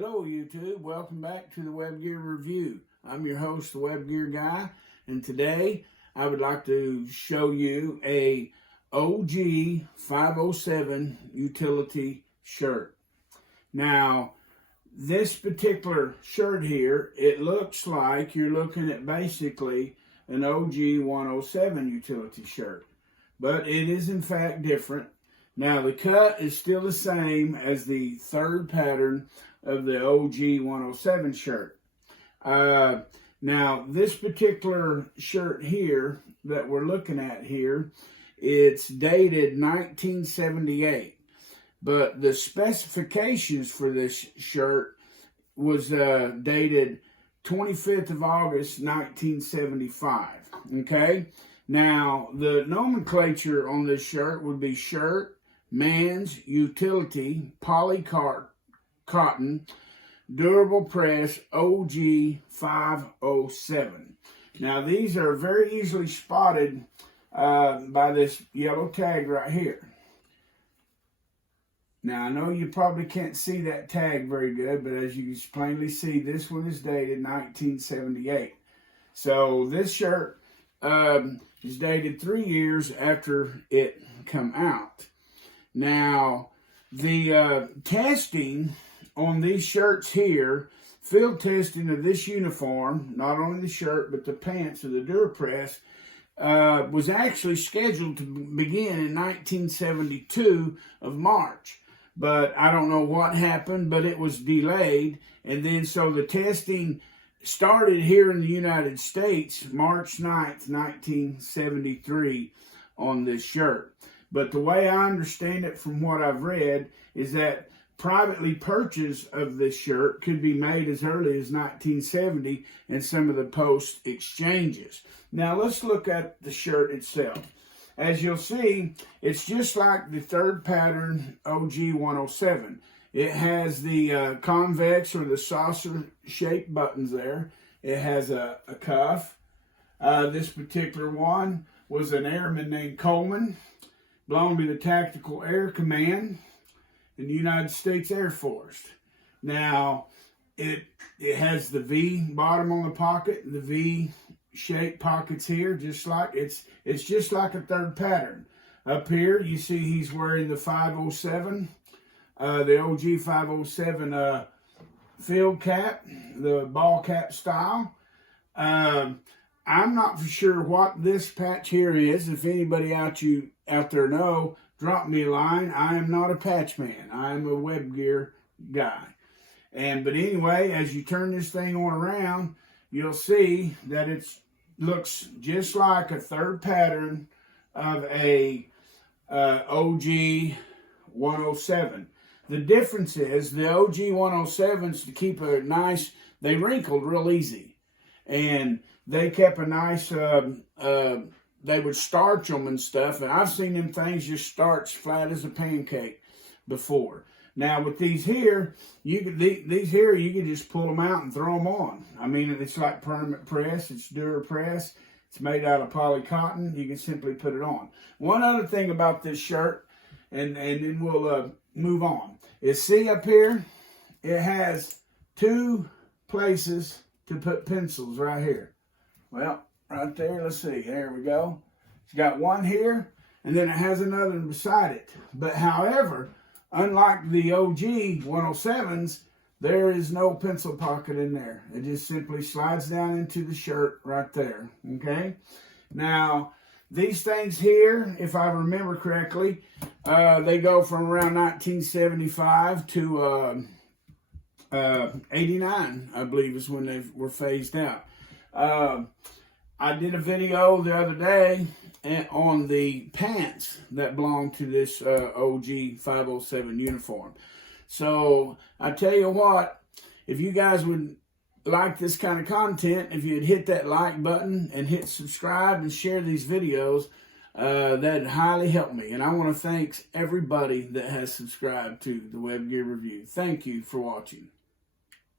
Hello YouTube, welcome back to the Web Gear Review. I'm your host, the Web Gear Guy, and today I would like to show you a OG-507 utility shirt. Now, this particular shirt here, it looks like you're looking at basically an OG-107 utility shirt, but it is in fact different. Now, the cut is still the same as the third pattern of the OG-107 shirt. Now, this particular shirt here that we're looking at here, it's dated 1978. But the specifications for this shirt was dated 25th of August, 1975. Okay? Now, the nomenclature on this shirt would be shirt, man's, utility, cotton, durable press, OG-507. Now, these are very easily spotted by this yellow tag right here. Now, I know you probably can't see that tag very good, but as you can plainly see, this one is dated 1978. So, this shirt is dated 3 years after it come out. Now, the testing on these shirts here, field testing of this uniform, not only the shirt, but the pants of the Dura-Press, was actually scheduled to begin in 1972 of March. But I don't know what happened, but it was delayed. And then so the testing started here in the United States, March 9th, 1973 on this shirt. But the way I understand it from what I've read is that privately purchase of this shirt could be made as early as 1970 in some of the post exchanges. Now let's look at the shirt itself. As you'll see, it's just like the third pattern OG-107. It has the convex or the saucer shaped buttons there. It has a cuff. This particular one was an airman named Coleman, belonged to the Tactical Air Command in the United States Air Force. Now, it has the V bottom on the pocket, the V-shaped pockets here, just like it's just like a third pattern. Up here, you see he's wearing the 507, the OG-507 field cap, the ball cap style. I'm not for sure what this patch here is. If anybody out there know, drop me a line. I am not a patch man. I am a web gear guy. But anyway, as you turn this thing on around, you'll see that it looks just like a third pattern of a OG-107. The difference is the OG-107s, to keep a nice, they wrinkled real easy. And they kept a nice, they would starch them and stuff. And I've seen them things just starch flat as a pancake before. Now with these here, you can just pull them out and throw them on. I mean, it's like permanent press. It's Dura-Press. It's made out of poly cotton. You can simply put it on. One other thing about this shirt, and then we'll move on, is see up here, it has two places to put pencils right here. Well, right there, let's see, there we go. It's got one here, and then it has another one beside it. But however, unlike the OG-107s, there is no pencil pocket in there. It just simply slides down into the shirt right there, okay? Now, these things here, if I remember correctly, they go from around 1975 to 89, I believe, is when they were phased out. I did a video the other day on the pants that belong to this OG-507 uniform. So I tell you what, if you guys would like this kind of content, if you'd hit that like button and hit subscribe and share these videos, that'd highly help me. And I want to thank everybody that has subscribed to the Web Gear Review. Thank you for watching.